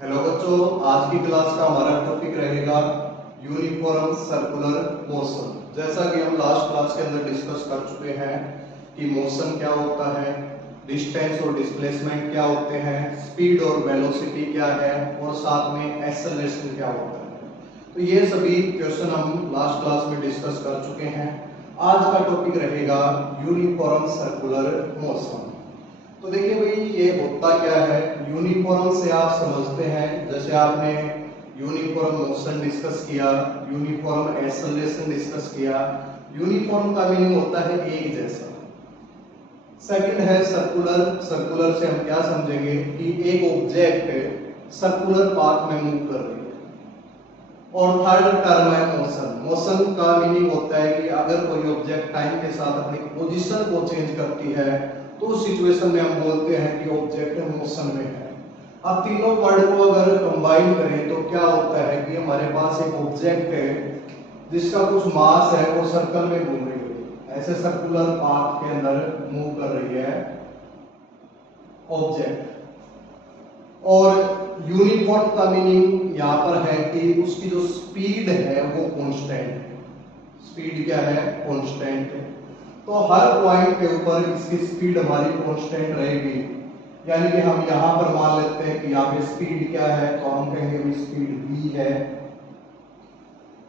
Hello बच्चों, आज की क्लास का हमारा टॉपिक रहेगा यूनिफॉर्म सर्कुलर मोशन। जैसा कि हम लास्ट क्लास के अंदर डिस्कस कर चुके हैं कि मोशन क्या होता है, डिस्टेंस और डिस्प्लेसमेंट क्या होते हैं, स्पीड और वेलोसिटी क्या है और साथ में एक्सेलरेशन क्या होता है। तो ये सभी क्वेश्चन हम लास्ट क्लास में डिस्कस कर चुके हैं। आज का टॉपिक रहेगा यूनिफॉर्म सर्कुलर मोशन। तो देखिए भाई, ये होता क्या है। यूनिफॉर्म से आप समझते हैं, जैसे आपने यूनिफॉर्म मोशन डिस्कस किया, यूनिफॉर्म एक्सेलरेशन डिस्कस किया। यूनिफॉर्म का मीनिंग होता है एक जैसा। सेकंड है सर्कुलर। सर्कुलर से हम क्या समझेंगे कि एक ऑब्जेक्ट सर्कुलर पाथ में मूव कर रही है। और थर्ड टर्म है मोशन। मोशन का मीनिंग होता है कि अगर कोई ऑब्जेक्ट टाइम के साथ अपनी पोजीशन को चेंज करती है तो उस सिचुएशन में हम बोलते हैं कि ऑब्जेक्ट मोशन में है। अब तीनों वर्ड को अगर कंबाइन करें तो क्या होता है कि हमारे पास एक ऑब्जेक्ट है जिसका कुछ मास है, वो सर्कल में घूम रही है, ऐसे सर्कुलर पाथ के अंदर मूव कर रही है ऑब्जेक्ट। और यूनिफॉर्म का मीनिंग यहाँ पर है कि उसकी जो स्पीड है वो कांस्टेंट है। स्पीड क्या है? कांस्टेंट है। तो हर पॉइंट के ऊपर इसकी स्पीड हमारी कांस्टेंट रहेगी। यानी कि हम यहाँ पर मान लेते हैं कि यहाँ पे स्पीड क्या है, तो हम कहेंगे भी स्पीड v है।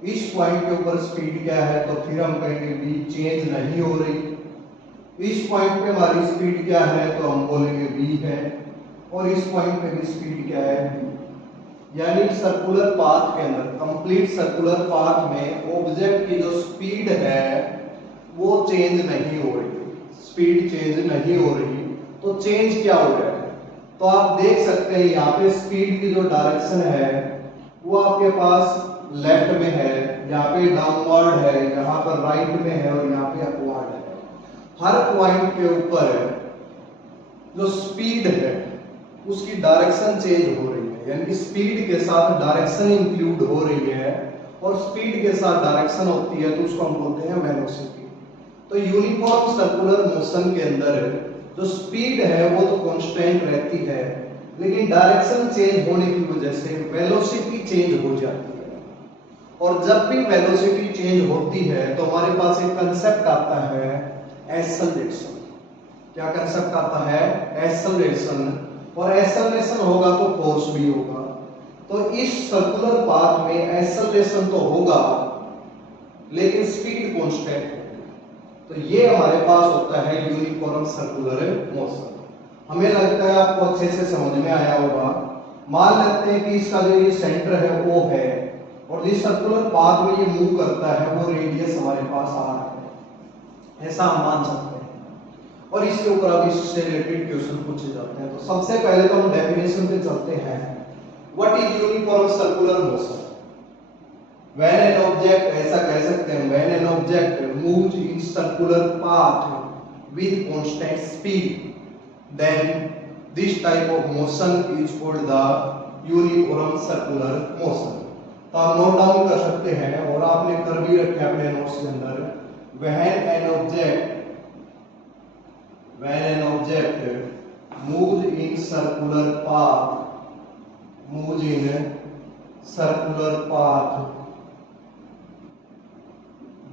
इस पॉइंट के ऊपर स्पीड क्या है, तो फिर हम कहेंगे v चेंज नहीं हो रही। इस पॉइंट पे हमारी स्पीड क्या है, तो हम बोलेंगे v है। और इस पॉइंट पे भी स्पीड क्या है, v। यानी सर्कुलर पाथ के अंदर, कंप्लीट सर्कुलर पाथ में ऑब्जेक्ट की जो स्पीड है वो चेंज नहीं हो रही। स्पीड चेंज नहीं हो रही, तो चेंज क्या हो रहा है? तो आप देख सकते हैं यहाँ पे स्पीड की जो डायरेक्शन है वो आपके पास लेफ्ट में है, यहाँ पे डाउनवर्ड है, यहाँ पर राइट में है और यहाँ पे अपवर्ड है। हर पॉइंट के ऊपर जो स्पीड है उसकी डायरेक्शन चेंज हो रही है। यानी कि स्पीड के साथ डायरेक्शन इंक्लूड हो रही है, और स्पीड के साथ डायरेक्शन होती है तो उसको हम बोलते हैं वेलोसिटी। तो यूनिफॉर्म सर्कुलर मोशन के अंदर जो स्पीड है वो तो कांस्टेंट रहती है, लेकिन डायरेक्शन चेंज होने की वजह से वेलोसिटी चेंज हो जाती है। और जब भी वेलोसिटी चेंज होती है तो हमारे पास एक कंसेप्ट आता है एक्सेलरेशन। क्या कंसेप्ट आता है? एक्सेलरेशन। और एक्सेलरेशन होगा तो फोर्स भी होगा। तो इस सर्कुलर पाथ में एक्सेलरेशन तो होगा लेकिन स्पीड कांस्टेंट है। तो ये हमारे पास होता है यूनिफॉर्म सर्कुलर मोशन। हमें लगता है आपको अच्छे से समझ में आया होगा। मान लेते हैं कि इसका जो ये सेंटर है वो है, और जिस सर्कुलर पाथ में ये मूव करता है वो रेडियस हमारे पास आ रहा है, ऐसा हम मान सकते हैं। और इसके ऊपर अब इससे रिलेटेड क्वेश्चन पूछे जाते हैं। तो सबसे पहले तो हम डेफिनेशन पे चलते हैं। What is uniform circular motion? When an object, ऐसा कह सकते हैं, when an object moves in circular path with constant speed, then this type of motion is called the uniform circular motion. तो आप नोट डाउन कर सकते हैं, और आपने कर भी रखे अपने नोट्स के अंदर। When an object moves in circular path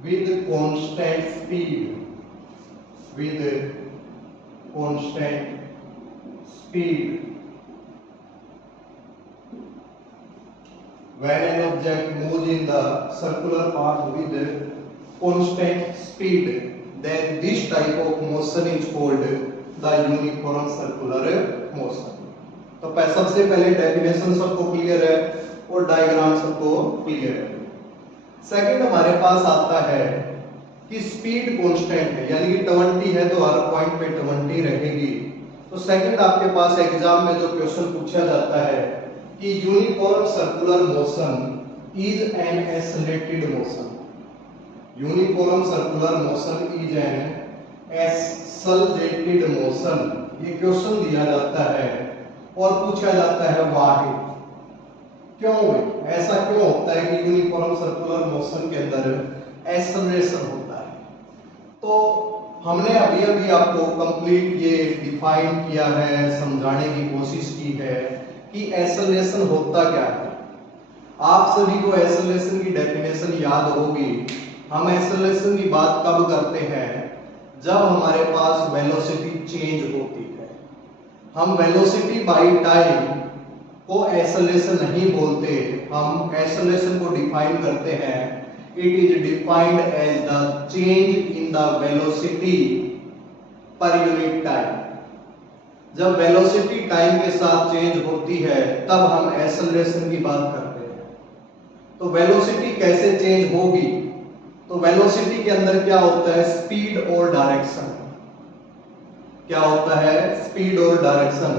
with constant speed, when an object moves in the circular path with constant speed, then this type of motion is called the uniform circular motion. तो सबसे पहले definition सबको clear है और diagram सबको clear है। Second हमारे पास आता है कि स्पीड कांस्टेंट है, यानी कि 20 है तो हर पॉइंट पे 20 रहेगी। तो सेकंड आपके पास एग्जाम में जो क्वेश्चन पूछा जाता है कि uniform circular motion is an accelerated motion. Uniform circular motion is an accelerated motion, ये क्वेश्चन दिया जाता है और पूछा जाता है वाई, क्यों ऐसा क्यों होता है कि यूनिफॉर्म सर्कुलर मोशन के अंदर एक्सेलरेशन होता है। तो हमने अभी अभी आपको कंप्लीट ये डिफाइन किया है, समझाने की कोशिश की है कि एक्सेलरेशन होता क्या है। आप सभी को एक्सेलरेशन की डेफिनेशन याद होगी। हम एक्सेलरेशन की बात कब करते हैं, जब हमारे पास वेलोसिटी चेंज होती है। हम वेलोसिटी बाय टाइम को एक्सेलरेशन नहीं बोलते, हम एक्सेलरेशन को डिफाइन करते हैं, it is defined as the change in the velocity per unit time. जब वेलोसिटी टाइम के साथ चेंज होती है तब हम एक्सेलरेशन की बात करते हैं। तो वेलोसिटी कैसे चेंज होगी, तो वेलोसिटी के अंदर क्या होता है, स्पीड और डायरेक्शन। क्या होता है, स्पीड और डायरेक्शन।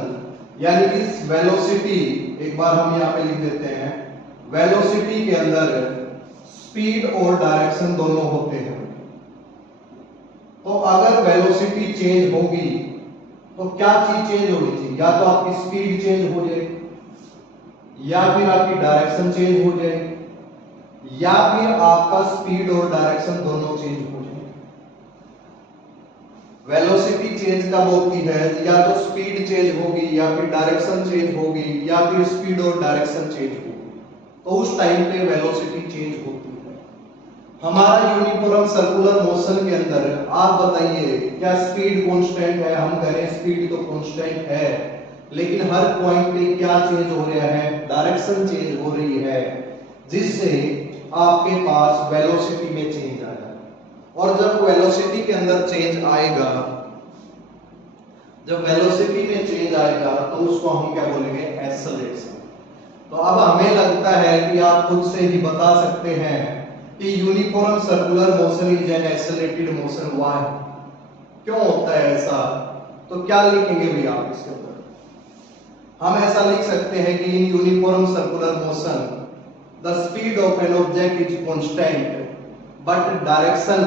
यानी कि वेलोसिटी, एक बार हम यहां पे लिख देते हैं, वेलोसिटी के अंदर स्पीड और डायरेक्शन दोनों होते हैं। तो अगर वेलोसिटी चेंज होगी तो क्या चीज चेंज होनी चाहिए, या तो आपकी स्पीड चेंज हो जाए, या फिर आपकी डायरेक्शन चेंज हो जाए, या फिर आपका स्पीड और डायरेक्शन दोनों चेंज हो जाए। वेलोसिटी चेंज कब होती है, या तो स्पीड चेंज होगी, या फिर डायरेक्शन चेंज होगी, या फिर स्पीड और डायरेक्शन चेंज होगी, तो उस टाइम पे वेलोसिटी चेंज होती है। हमारा यूनिफॉर्म सर्कुलर मोशन के अंदर आप बताइए, क्या स्पीड कांस्टेंट है, हम कह रहे हैं स्पीड तो कांस्टेंट है, लेकिन हर पॉइंट पे क्या चेंज हो रहा है, डायरेक्शन चेंज हो रही है, जिससे आपके पास वेलोसिटी में चेंज आएगा। और जब वेलोसिटी के अंदर चेंज आएगा, जब वेलोसिटी में चेंज आएगा तो उसको हम क्या बोलेंगे, एक्सेलरेशन। तो अब हमें लगता है कि आप खुद से ही बता सकते हैं कि uniform circular motion is an accelerated motion. Why, क्यों होता है ऐसा, तो क्या लिखेंगे भैया आप इसके ऊपर, हम ऐसा लिख सकते हैं कि in uniform circular motion the speed of an object is constant but direction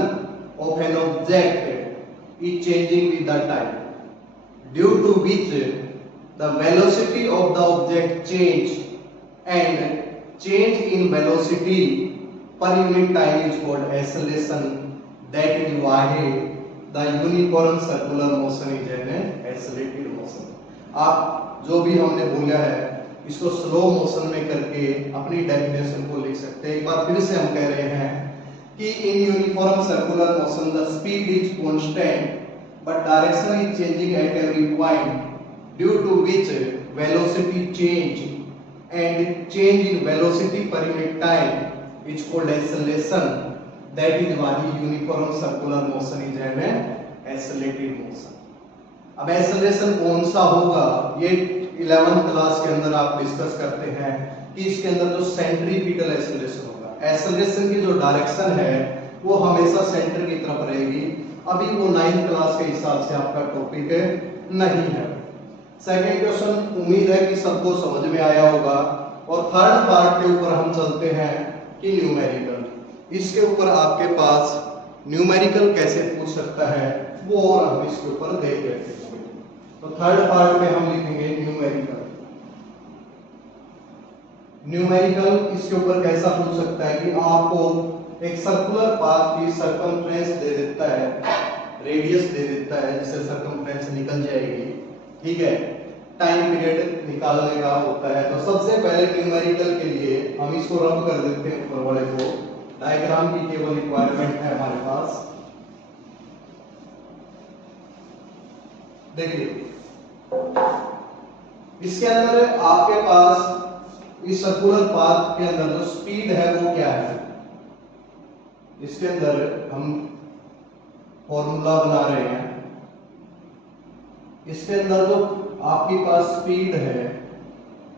of an object is changing with the time, due to which the velocity of the object change and change in velocity per unit time is called acceleration. That is why the uniform circular motion is an accelerated motion. आप जो भी हमने बोला है इसको slow motion में करके अपनी डेफिनेशन को लिख सकते हैं। एक बार फिर से हम कह रहे हैं कि in uniform circular motion the speed is constant but direction is changing at every point due to which velocity change and change in velocity per unit time is called acceleration. That is why uniform circular motion is an accelerated motion. अब acceleration कौन सा होगा, ये 11th class के अंदर आप discuss करते हैं कि इसके अंदर जो सेंट्रीपिटल एक्सेलरेशन होगा, एक्सेलरेशन की जो डायरेक्शन है वो हमेशा सेंटर की तरफ रहेगी। अभी वो 9th क्लास के हिसाब से आपका टॉपिक नहीं है। सेकेंड क्वेश्चन उम्मीद है कि सबको समझ में आया होगा। और थर्ड पार्ट के ऊपर हम चलते हैं कि न्यूमेरिकल। इसके ऊपर आपके पास न्यूमेरिकल कैसे पूछ सकता है वो और हम इसके ऊपर देख लेते हैं। तो थर्ड पार्ट में हम लिखेंगे न्यूमेरिकल। न्यूमेरिकल इसके ऊपर कैसा पूछ सकता है कि आपको एक सर्कुलर पाथ की सर्कमफ्रेंस दे देता है, रेडियस दे देता है, जिससे सर्कमफ्रेंस निकल जाएगी, ठीक है, टाइम पीरियड निकालने का होता है। तो सबसे पहले न्यूमेरिकल के लिए हम इसको रब कर देते हैं ऊपर वाले को, डायग्राम की केवल रिक्वायरमेंट है हमारे पास। देखिए इसके अंदर आपके पास इस सर्कुलर पाथ के अंदर जो स्पीड है वो क्या है, इसके अंदर हम फॉर्मूला बना रहे हैं। इसके अंदर जो आपके पास स्पीड है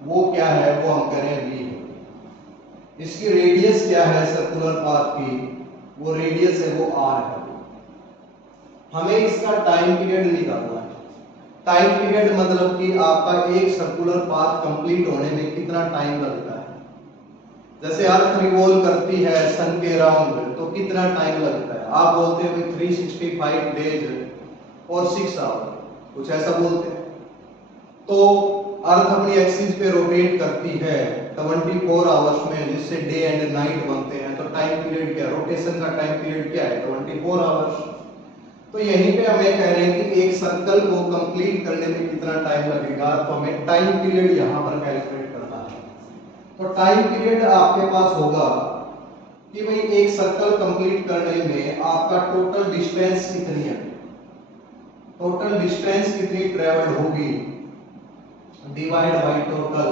वो क्या है, वो हम करें v है। इसकी रेडियस क्या है सर्कुलर पाथ की, वो रेडियस है वो r है। हमें इसका टाइम पीरियड निकालना है। टाइम पीरियड मतलब कि आपका एक सर्कुलर पाथ कंप्लीट होने में कितना टाइम लगता है। जैसे अर्थ रिवॉल्व करती है सन के अराउंड तो कितना टाइम लगता है, आप बोलते हैं 365 डेज और 6 आवर, कुछ ऐसा बोलते हैं। तो अर्थ अपनी एक्सिस पे रोटेट करती है 24 आवर्स में, जिससे डे एंड नाइट बनते हैं। तो टाइम पीरियड क्या, रोटेशन का टाइम पीरियड क्या है, 24 आवर्स। तो यहीं पे हमें कह रहे हैं कि एक सर्कल को कंप्लीट करने में कितना टाइम लगेगा, तो हमें टाइम पीरियड यहाँ पर कैलकुलेट करना है। तो टाइम पीरियड आपके पास होगा कि भाई एक सर्कल कंप्लीट करने में आपका टोटल डिस्टेंस कितनी है, टोटल डिस्टेंस कितनी ट्रेवल्ड होगी divide by total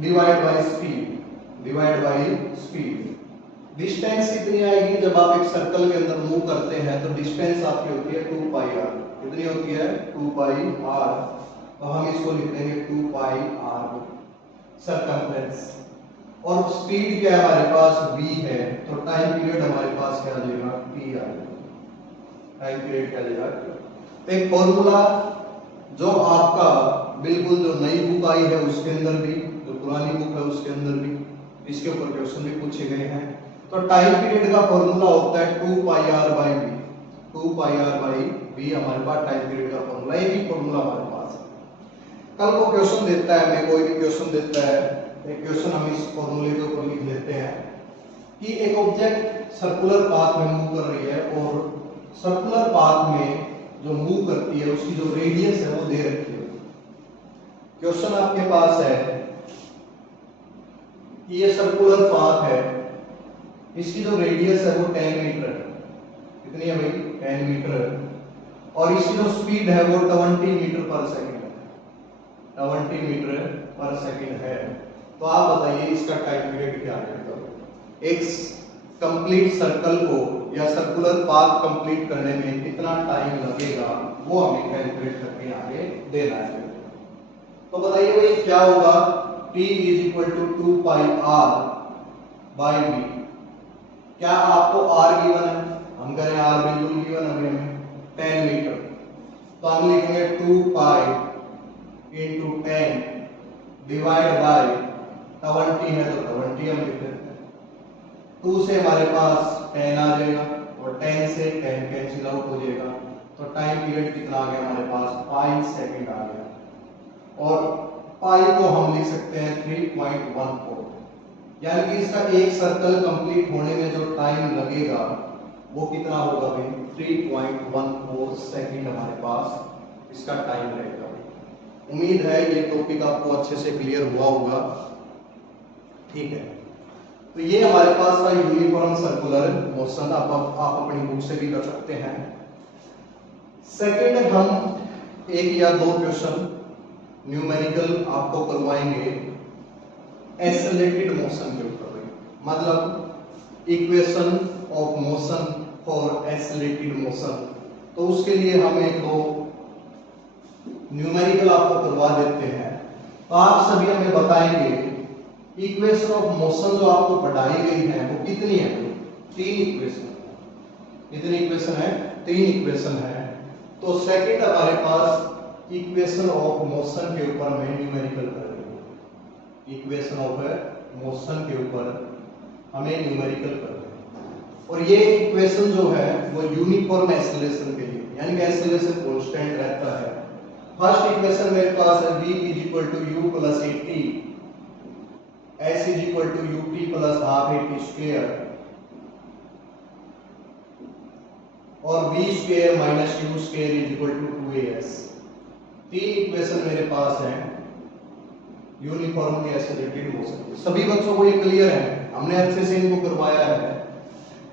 divide by speed. Distance कितनी आएगी जब आप एक सर्कल के अंदर मूव करते हैं, तो डिस्टेंस आपकी होती है 2 पाई r। कितनी होती है 2 पाई r। तो हम इसको लिख देंगे 2 पाई r सर्कमफ्रेंस। और स्पीड क्या है हमारे पास v है, तो टाइम पीरियड हमारे पास क्या आ जाएगा t आ जाएगा। टाइम पीरियड क्या आ जाएगा। तो एक फॉर्मूला जो आपका बिल्कुल जो नई बुक आई है उसके अंदर भी, जो पुरानी बुक है उसके अंदर भी, इसके ऊपर क्वेश्चन भी पूछे गए हैं। तो टाइम पीरियड का फॉर्मूला होता है 2 पाई r by v। 2 pi r by v हमारे पास टाइम पीरियड का फॉर्मूला, एक ही फॉर्मूला हमारे पास है। कल को क्वेश्चन देता है, हमें कोई भी क्वेश्चन देता है, एक क्वेश्चन हम इस फॉर्मूले के ऊपर लिख लेते हैं कि एक ऑब्जेक्ट सर्कुलर पाथ में मूव कर रही है और सर्कुलर पाथ में जो मूव करती है उसकी जो रेडियस है वो दे रखी है। क्वेश्चन आपके पास है कि ये सर्कुलर पाथ है, इसकी जो रेडियस है वो 10 मीटर है। कितनी है भाई 10 मीटर। और इसकी जो स्पीड है वो 20 मीटर पर सेकंड है, 20 मीटर पर सेकंड है। तो आप बताइए इसका टाइम पीरियड क्या रहेगा। एक कंप्लीट सर्कल को या सर्कुलर पाथ कंप्लीट करने में कितना टाइम लगेगा वो हमें कैलकुलेट करके आगे देना है। तो बताइए भाई क्या होगा, t = 2 pi r by v। क्या आपको r गिवन है, हम करें r बिल्कुल गिवन है हमें 10 मीटर, तो हम लिखेंगे 2 पाई इंटू 10 डिवाइड बाय 20 है तो 20 हम लिख देते हैं। 2 से हमारे पास 10 आ जाएगा और 10 से 10 कैंसिल आउट हो जाएगा। तो टाइम पीरियड कितना आ गया हमारे पास 5 सेकंड आ गया। और पाई को हम लिख सकते हैं 3.14, यानी कि इसका एक सर्कल कंप्लीट होने में जो टाइम लगेगा वो कितना होगा भाई 3.14 सेकंड हमारे पास इसका टाइम रहेगा। उम्मीद है ये टॉपिक आपको अच्छे से क्लियर हुआ होगा। ठीक है, तो ये हमारे पास था यूनिफॉर्म सर्कुलर मोशन। आप अपनी बुक से भी कर सकते हैं। सेकंड हम एक या दो क्वेश्चन न्यूमेरिकल आपको करवाएंगे एक्सेलरेटेड मोशन के ऊपर, मतलब equation of motion for accelerated motion. तो उसके लिए हम एक दो न्यूमेरिकल आपको करवा देते हैं। तो आप सभी हमें बताएंगे इक्वेशन ऑफ मोशन जो आपको पढ़ाई गई है वो कितनी है। 3 इक्वेशन। कितनी इक्वेशन है 3 इक्वेशन है। तो सेकंड हमारे पास इक्वेशन ऑफ मोशन के ऊपर में न्यूमेरिकल करेंगे। इक्वेशन ऑफ मोशन के ऊपर हमें न्यूमेरिकल करना है। और ये इक्वेशन जो है वो यूनिफॉर्म एक्सेलरेशन के लिए, यानी कि एक्सेलरेशन कांस्टेंट रहता है। फर्स्ट इक्वेशन मेरे पास है v = u + at, s = ut + ½ at² और v² - u² = 2as। 3 इक्वेशन मेरे पास है यूनिफॉर्मली एक्सेलरेटेड मोशन। सभी बच्चों को ये क्लियर है, हमने अच्छे से इनको करवाया है।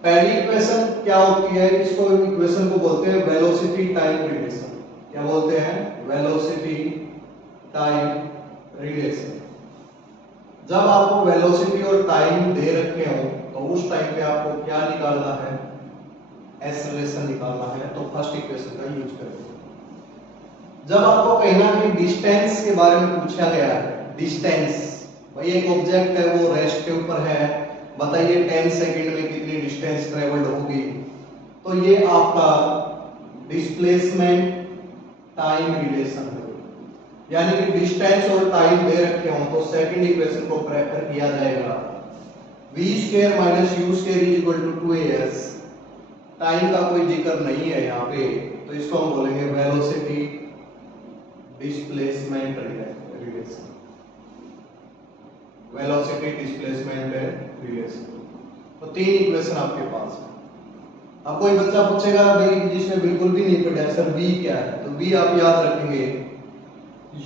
पहली इक्वेशन क्या होती है, इसको इक्वेशन को बोलते हैं वेलोसिटी टाइम रिलेशन। क्या बोलते हैं वेलोसिटी टाइम रिलेशन। जब आपको वेलोसिटी और टाइम दे रखे हो तो उस टाइम पे आपको क्या निकालना है, एक्सेलरेशन निकालना है। तो फर्स्ट इक्वेशन का यूज करेंगे। जब आपको कहीं ना कहीं डिस्टेंस के बारे में पूछा गया है, डिस्टेंस भाई एक ऑब्जेक्ट है वो रेस्ट के ऊपर है, बताइए 10 सेकंड में कितनी डिस्टेंस ट्रेवल्ड होगी। तो ये आपका डिस्प्लेसमेंट टाइम रिलेशन है, यानी कि डिस्टेंस और टाइम दे रखे हो तो सेकंड इक्वेशन को प्रेफर किया जाएगा v² - u² = 2as। टाइम का कोई जिक्र नहीं है यहाँ पे, तो इसको हम बोलेंगे velocity displacement relation. Velocity displacement relation. तो 3 इक्वेशन आपके पास है। अब कोई बच्चा पूछेगा भाई जिसने बिल्कुल भी नहीं पढ़ा सर v क्या है, तो v आप याद रखेंगे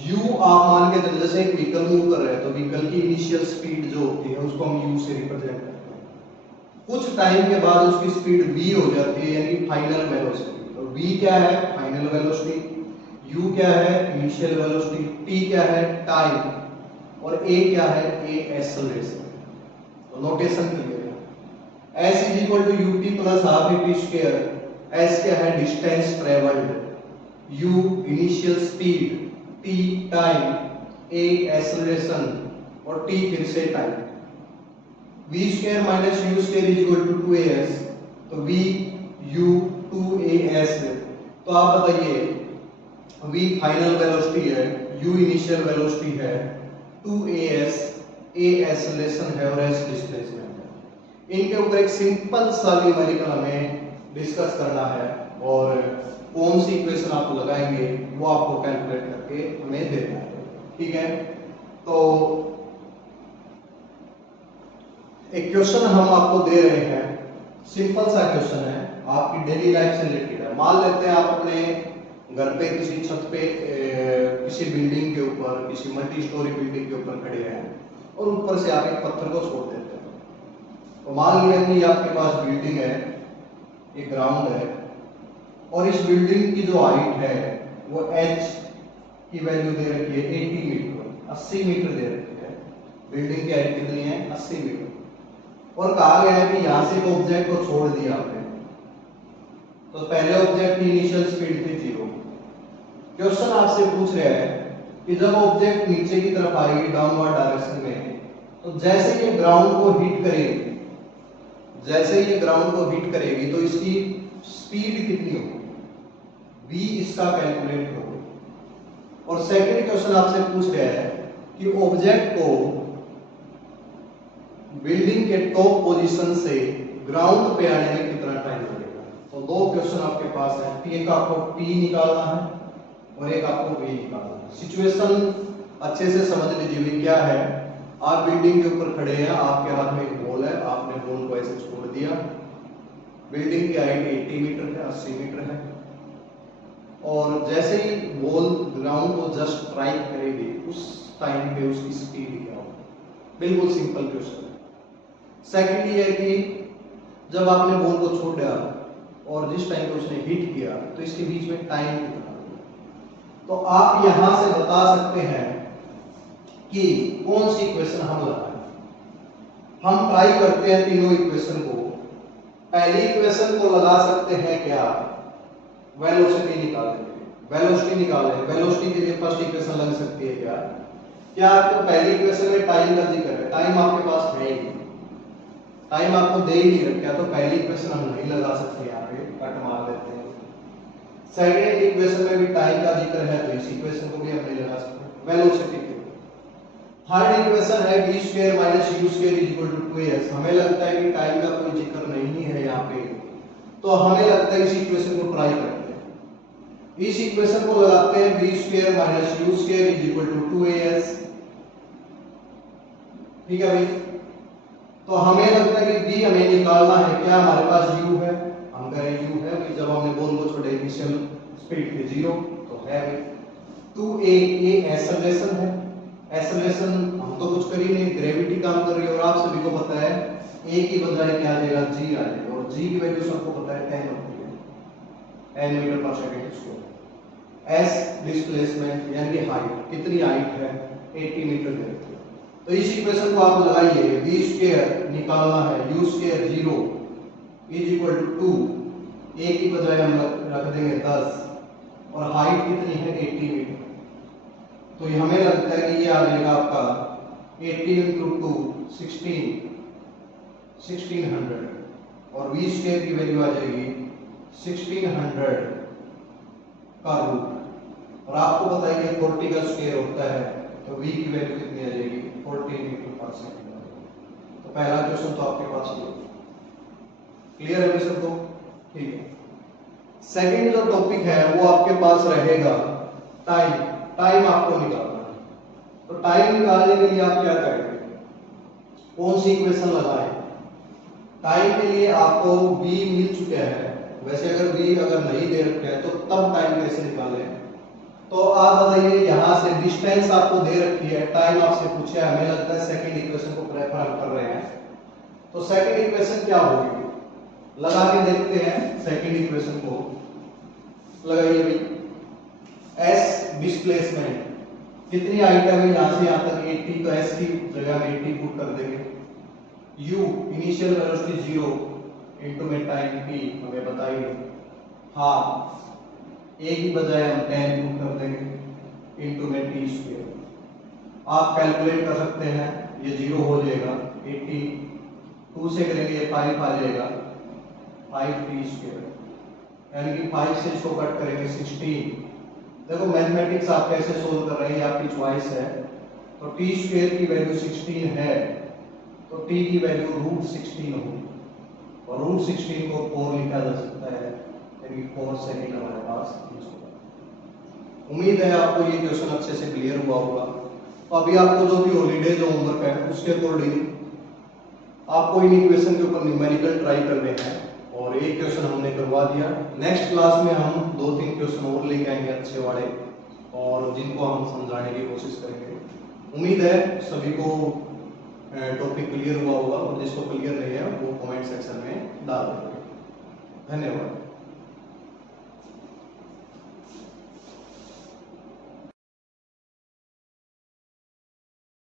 u, आप मान के चलिए जैसे एक व्हीकल मूव कर रहा है तो व्हीकल की इनिशियल स्पीड जो होती है उसको हम u से रिप्रेजेंट करते हैं। कुछ टाइम के बाद उसकी स्पीड v हो जाती है यानी फाइनल वेलोसिटी। तो v क्या है फाइनल वेलोसिटी, u क्या है इनिशियल वेलोसिटी, t क्या है टाइम और a क्या है a एक्सेलरेशन। तो नोटेशन क्लियर है। s is equal to ut plus half at square. s क्या है distance travelled, u initial speed, t time, a acceleration और t फिर से time. v square minus u square is equal to 2as। तो v u 2as। तो आप बताइए v final velocity है, u इनिशियल वेलोसिटी है, 2as a एक्सेलरेशन है और s डिस्प्लेसमेंट है। इनके ऊपर एक सिंपल सा न्यूमेरिकल हमें डिस्कस करना है और कौन सी इक्वेशन आप लगाएंगे वो आपको कैलकुलेट करके हमें देना है, ठीक है। तो एक क्वेश्चन हम आपको दे रहे हैं, सिंपल सा क्वेश्चन है, आपकी डेली लाइफ से रिलेटेड है। मान लेते हैं आप अपने घर पे किसी छत पे किसी बिल्डिंग के ऊपर, किसी मल्टी स्टोरी बिल्डिंग के ऊपर खड़े हैं और ऊपर से आप एक पत्थर को छोड़ देते हैं। तो मान लिया कि आपके पास बिल्डिंग है, एक ग्राउंड है और इस बिल्डिंग की जो हाइट है वो h की वैल्यू दे रखी है 80 मीटर, 80 मीटर दे रखी है। बिल्डिंग की हाइट कितनी है 80 मीटर और कहा गया है कि यहां से एक ऑब्जेक्ट को छोड़ दिया आपने। तो पहले ऑब्जेक्ट की इनिशियल स्पीड थी 0। क्वेश्चन आपसे पूछ रहा है कि जब ऑब्जेक्ट नीचे की तरफ आएगी डाउनवर्ड डायरेक्शन में, तो जैसे ये ग्राउंड को हिट करेगी, जैसे ये ग्राउंड को हिट करेगी तो इसकी स्पीड कितनी होगी, v इसका कैलकुलेट करो। और सेकंड क्वेश्चन आपसे पूछ रहा है कि ऑब्जेक्ट को बिल्डिंग के टॉप पोजीशन से ग्राउंड पे आने में कितना टाइम लगेगा। तो दो क्वेश्चन आपके पास है, एक आपको t निकालना है और एक आपको v निकालना है। सिचुएशन अच्छे से समझ लीजिए भी क्या है। आप बिल्डिंग के ऊपर खड़े हैं, आपके हाथ में एक बॉल है, आपने बॉल को ऐसे छोड़ दिया। बिल्डिंग की हाइट 80 मीटर है, 80 मीटर है और जैसे ही बॉल ग्राउंड को जस्ट स्ट्राइक करेगी उस टाइम पे उसकी स्पीड क्या होगी। बिल्कुल सिंपल क्वेश्चन है। सेकंड ये है कि जब आपने बॉल को छोड़ा और जिस टाइम पे उसने हिट किया तो इसके बीच में टाइम कितना होगा। तो आप यहां से बता सकते हैं कि कौन सी इक्वेशन हम लगाएं। हम ट्राई करते हैं तीनों इक्वेशन को। पहली इक्वेशन को लगा सकते हैं क्या, वेलोसिटी निकालने के लिए। वेलोसिटी निकालें, वेलोसिटी के लिए फर्स्ट इक्वेशन लग सकती है क्या, क्या आपको पहली इक्वेशन में टाइम का जिक्र है, टाइम आपके पास है ही नहीं, टाइम आपको दे ही नहीं रखा, तो पहली इक्वेशन हम नहीं लगा सकते, यहाँ पे कट मार देते हैं। सेकंड इक्वेशन में भी टाइम का जिक्र है तो इस इक्वेशन को भी हम नहीं लगा सकते वेलोसिटी के। थर्ड इक्वेशन है v square minus u square is equal to 2s। हमें लगता है कि टाइम का कोई जिक्र नहीं है यहाँ पे, तो हमें लगता है इस इक्वेशन को ट्राई करते हैं। इस इक्वेशन को लगाते हैं v square minus u square is equal to 2as। ठीक है भाई, तो हमें लगता है कि v हमें निकालना है, क्या हमारे पास u है, हम करें u है कि जब हमने बॉल को छोड़े इनिशियल स्पीड थे 0, तो है भाई 2a एक्सेलरेशन है। एक्सेलरेशन हम तो कुछ कर ही नहीं, ग्रेविटी काम कर रही है और आप सभी को पता है a की बजाय क्या आ जाएगा g आ जाएगा और g की वैल्यू सबको पता है 10 होती है, 10 मीटर पर सेकंड स्क्वायर। s डिस्प्लेसमेंट यानी कि हाइट, कितनी हाइट है 80 मीटर है। तो इस इक्वेशन को आप लगाइए, v स्क्वायर निकालना है, u square 0 is equal to 2, a की बजाय हम रख देंगे 10 और हाइट कितनी है 80 मीटर। तो हमें लगता है कि ये आ जाएगा आपका 80 इंटू 2 1600 और v स्क्वायर की वैल्यू आ जाएगी 1600 का रूट। और आपको पता है कि 40 का स्क्वायर होता है तो v की वैल्यू कितनी आ जाएगी 14 मीटर पर सेकंड। तो पहला क्वेश्चन तो आपके पास ये क्लियर है सबको, ठीक है। सेकंड जो टॉपिक है वो आपके पास रहेगा टाइम। टाइम आपको निकालना है, तो टाइम निकालने के लिए आप क्या करेंगे, कौन सी इक्वेशन लगाएं। टाइम के लिए आपको v मिल चुका है वैसे अगर v अगर नहीं दे रखे हैं तो तब टाइम कैसे निकालें? तो आप बताइए, यहाँ से डिस्टेंस आपको दे रखी है, टाइम आपसे पूछा है, हमें लगता है सेकंड इक्वेशन को प्रेफर कर रहे हैं। तो सेकंड इक्वेशन क्या होगी, लगा के देखते हैं। सेकंड इक्वेशन को लगाइए भाई। s डिस्प्लेसमेंट, कितनी आइटम है यहाँ से यहाँ तक 80, तो s की जगह में 80 पुट कर देंगे। u इनिशियल वेलोसिटी 0 इनटू में टाइम t हमें बताइए, हाफ a की बजाय हम 10 पुट कर देंगे इनटू में t स्क्वायर। आप कैलकुलेट कर सकते हैं, ये 0 हो जाएगा, 80 2 से करेंगे 5 आ जाएगा, 5t स्क्वायर, यानी कि 5 से इसको कट करेंगे 16। देखो मैथमेटिक्स आप कैसे सोल्व कर रहे हैं, आपकी चॉइस है। तो t स्क्वायर की वैल्यू 16 है, तो t की वैल्यू √16 होगी, और √16 को 4 लिखा जा सकता है, यानी 4 सेकंड हमारे पास। उम्मीद है आपको ये क्वेश्चन अच्छे से क्लियर हुआ होगा। तो अभी आपको जो भी हॉलीडेज होमवर्क है उसके अकॉर्डिंग आपको इन इक्वेशन के ऊपर न्यूमेरिकल ट्राई करने हैं, और एक क्वेश्चन हमने करवा दिया। नेक्स्ट क्लास में हम 2-3 क्वेश्चन और लेके आएंगे अच्छे वाले, और जिनको हम समझाने की कोशिश करेंगे। उम्मीद है सभी को टॉपिक क्लियर हुआ होगा, और जिसको क्लियर नहीं है वो कमेंट सेक्शन में डाल देंगे। धन्यवाद।